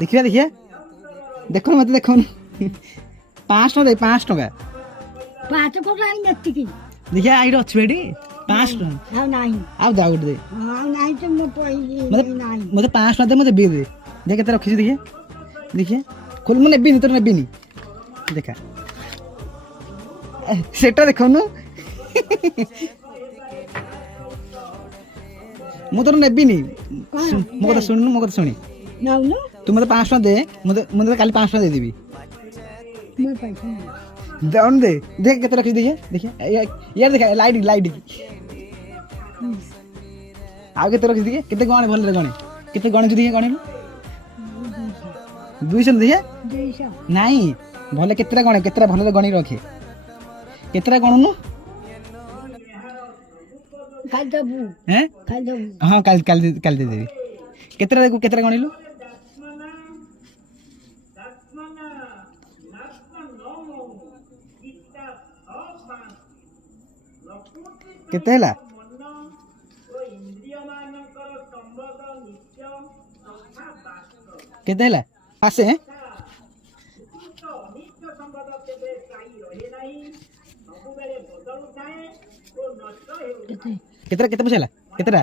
ଦେଖିବା ଦେଖିବା ଦେଖୁନ ମତେ ଦେଖୁନ 500 ଦେ 500 ଟଙ୍କା 5 କୋଟି ଆଣି ନେତିକି ଦେଖିବା ଏଇଠି ଅଛି ଏଠି 500 ଟଙ୍କା ଆଉ ନାହିଁ ଆଉ ଦା ଗୋଟେ ଦେ ଆଉ ନାହିଁ ତ ମୋ ମତେ ନାହିଁ ମତେ 500 ଟଙ୍କା ଦେ ମତେ ବିଲ୍ ଦେ ଦେଖ କେତେ ରଖିଛି ଦେଖିଆ ଦେଖିଆ ଖୋଲ ମୁଁ ନେବିନି ତୋର ନେବିନି ଦେଖା ସେଟା ଦେଖୁନୁ ମୁଁ ତୋର ନେବିନି ମୋ କଥା ଶୁଣୁନୁ ମୋ କଥା ଶୁଣି ନାଉନ ତୁ ମତେ 500 ଟଙ୍କା ଦେ ମୁଁ କାଲି 500 ଟଙ୍କା ଦେଇଦେବି ମୋ ପଇସା ନାହିଁ ଦଉନ ଦେ ଦେଖ କେତେ ରଖିଛି ଦେଖିଆ ଦେଖିଆ ୟାର ଦେଖା ଲାଇଟ୍ ଆଉ କେତେ ରଖିଛି ଦେଖିଆ କେତେ ଗଣେ ଭଲରେ ଗଣେ କେତେ ଗଣେ ଯଦି ଗଣିଲୁ 200 ଦେଖିଆ 200 ନାଇଁ ଭଲ କେତେଟା ଗଣେ କେତେଟା ଭଲରେ ଗଣି ରଖେ କେତେଟା ଗଣୁନୁ ଖାଲି ଦେବୁ ହେଁ ଖାଲି ଦେବୁ ହଁ କାଲି ଦେଇଦେବି କେତେଟା ଗଣିଲୁ କେତେ ହେଲା କେତେ ହେଲା ଆସେ କେତେ କେତେ ପଇସା ହେଲା କେତେଟା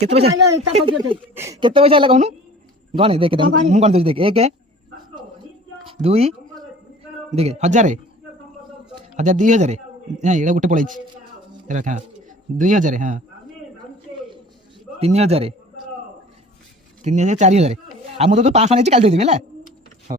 କେତେ ପଇସା କେତେ ପଇସା ହେଲା କହୁନୁ ଗଣେ ଦେଖ ମୁଁ ଗଣି ଦେଉଛି ଦେଖ 1 2 ଦେଖ 1000 2000 ନାଇଁ ଏଇଟା ଗୋଟେ ପଳେଇଛି ରଖ ହଁ 2000 ହଁ 3000 4000 ଆଉ ମୁଁ ତ 500 ନେଇଛି କାଲି ଦେଇଦେବି ହେଲା